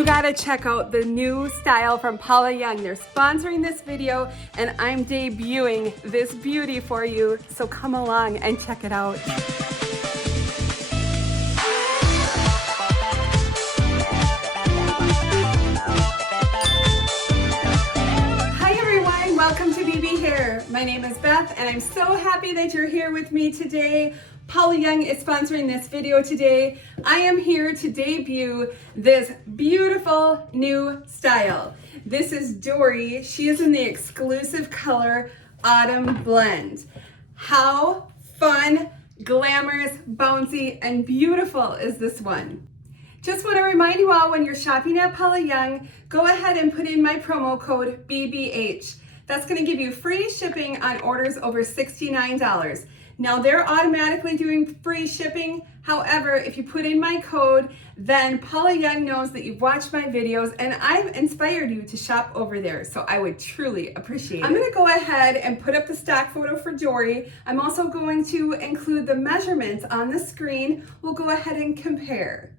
You gotta check out the new style from Paula Young. They're sponsoring this video and I'm debuting this beauty for you. So come along and check it out. Hi everyone, welcome to BB Hair. My name is Beth and I'm so happy that you're here with me today. Paula Young is sponsoring this video today. I am here to debut this beautiful new style. This is Dory. She is in the exclusive color Autumn Blend. How fun, glamorous, bouncy, and beautiful is this one? Just want to remind you all, when you're shopping at Paula Young, go ahead and put in my promo code BBH. That's going to give you free shipping on orders over $69. Now they're automatically doing free shipping. However, if you put in my code, then Paula Young knows that you've watched my videos and I've inspired you to shop over there. So I would truly appreciate it. I'm gonna go ahead and put up the stock photo for Dory. I'm also going to include the measurements on the screen. We'll go ahead and compare.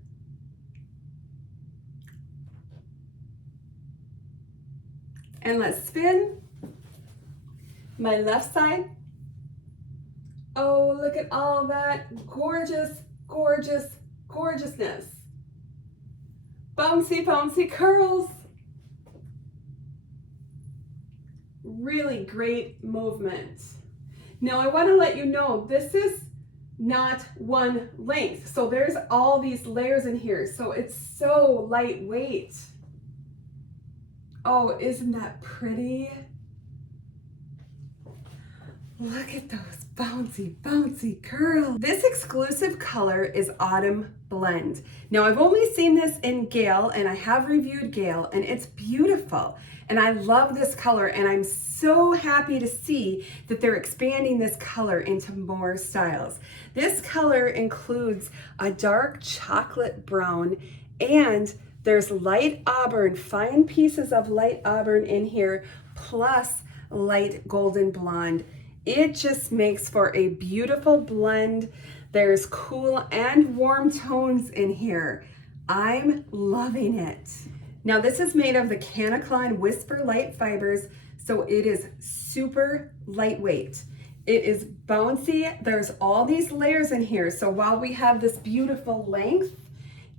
And let's spin. My left side. Oh, look at all that gorgeous, gorgeous, gorgeousness. Bouncy, bouncy curls. Really great movement. Now I want to let you know this is not one length. So there's all these layers in here. So it's so lightweight. Oh, isn't that pretty? Look at those bouncy, bouncy curls. This exclusive color is Autumn Blend. Now I've only seen this in Gale and I have reviewed Gale and it's beautiful. And I love this color and I'm so happy to see that they're expanding this color into more styles. This color includes a dark chocolate brown and there's light auburn, fine pieces of light auburn in here, plus light golden blonde. It just makes for a beautiful blend. There's cool and warm tones in here. I'm loving it. Now this is made of the Canaclon Whisper Light fibers, so it is super lightweight. It is bouncy. There's all these layers in here. So while we have this beautiful length,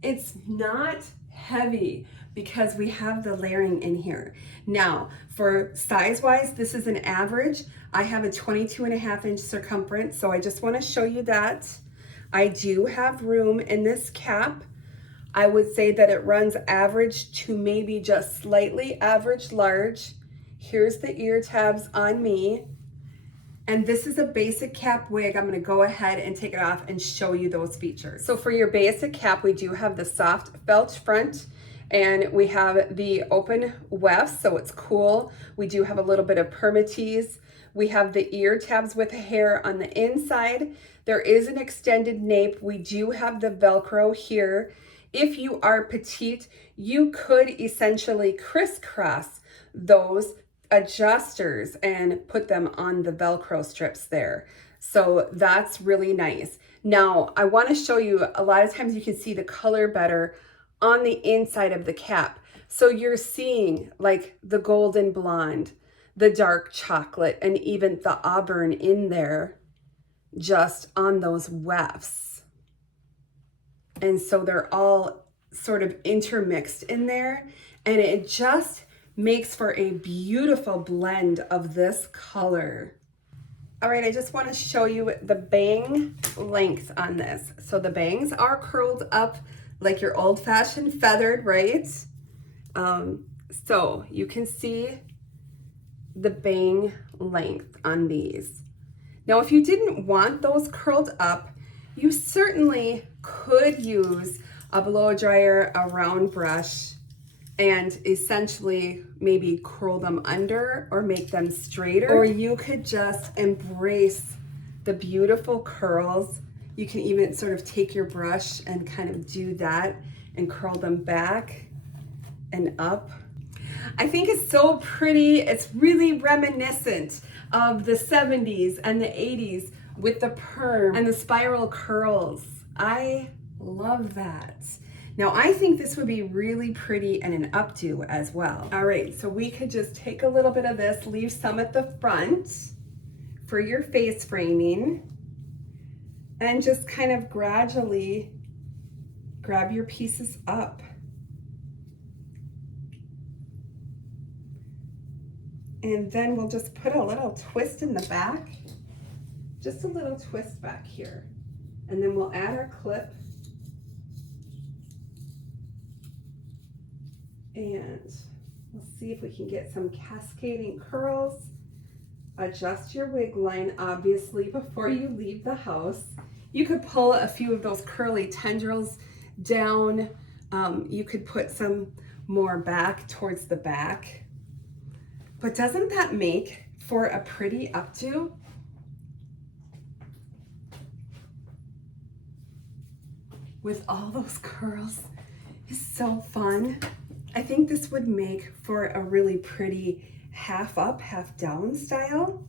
it's not heavy because we have the layering in here. Now, for size-wise, this is an average. I have a 22.5-inch circumference, so I just want to show you that. I do have room in this cap. I would say that it runs average to maybe just slightly average large. Here's the ear tabs on me. And this is a basic cap wig. I'm going to go ahead and take it off and show you those features. So for your basic cap, we do have the soft felt front and we have the open weft, so it's cool. We do have a little bit of permatease. We have the ear tabs with hair on the inside. There is an extended nape. We do have the Velcro here. If you are petite, you could essentially crisscross those adjusters and put them on the Velcro strips there. So that's really nice. Now, I want to show you, a lot of times you can see the color better on the inside of the cap. So you're seeing like the golden blonde, the dark chocolate, and even the auburn in there just on those wefts. And so they're all sort of intermixed in there, and it just makes for a beautiful blend of this color. All right, I just want to show you the bang length on this. So the bangs are curled up like your old-fashioned feathered, right? So you can see the bang length on these. Now, if you didn't want those curled up, you certainly could use a blow dryer, a round brush, and essentially maybe curl them under or make them straighter. Or you could just embrace the beautiful curls. You can even sort of take your brush and kind of do that and curl them back and up. I think it's so pretty. It's really reminiscent of the 70s and the 80s with the perm and the spiral curls. I love that. Now I think this would be really pretty in an updo as well. All right, so we could just take a little bit of this, leave some at the front for your face framing, and just kind of gradually grab your pieces up. And then we'll just put a little twist in the back, just a little twist back here. And then we'll add our clip. And we'll see if we can get some cascading curls. Adjust your wig line, obviously, before you leave the house. You could pull a few of those curly tendrils down. You could put some more back towards the back. But doesn't that make for a pretty updo? With all those curls, it's so fun. I think this would make for a really pretty half up, half down style.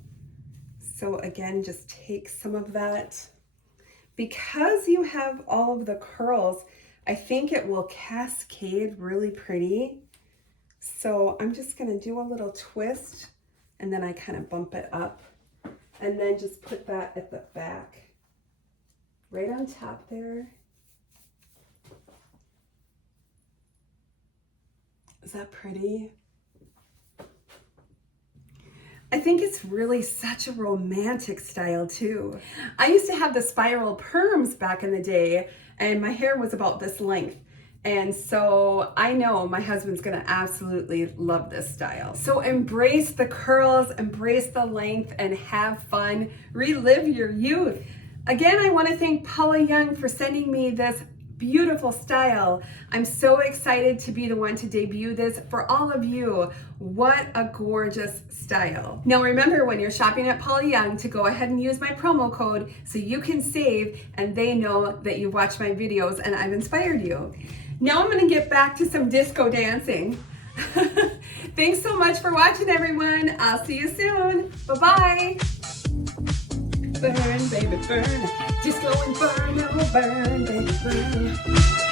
So again, just take some of that. Because you have all of the curls, I think it will cascade really pretty. So I'm just gonna do a little twist and then I kind of bump it up and then just put that at the back, right on top there. Is that pretty? I think it's really such a romantic style too. I used to have the spiral perms back in the day and my hair was about this length. And so I know my husband's gonna absolutely love this style. So embrace the curls, embrace the length, and have fun. Relive your youth. Again, I wanna thank Paula Young for sending me this beautiful style. I'm so excited to be the one to debut this for all of you. What a gorgeous style. Now remember, when you're shopping at Paula Young, to go ahead and use my promo code so you can save and they know that you watched my videos and I've inspired you. Now I'm gonna get back to some disco dancing. Thanks so much for watching, everyone. I'll see you soon. Bye-bye. Burn, baby, burn. Disco and burn, oh, burn, baby, burn.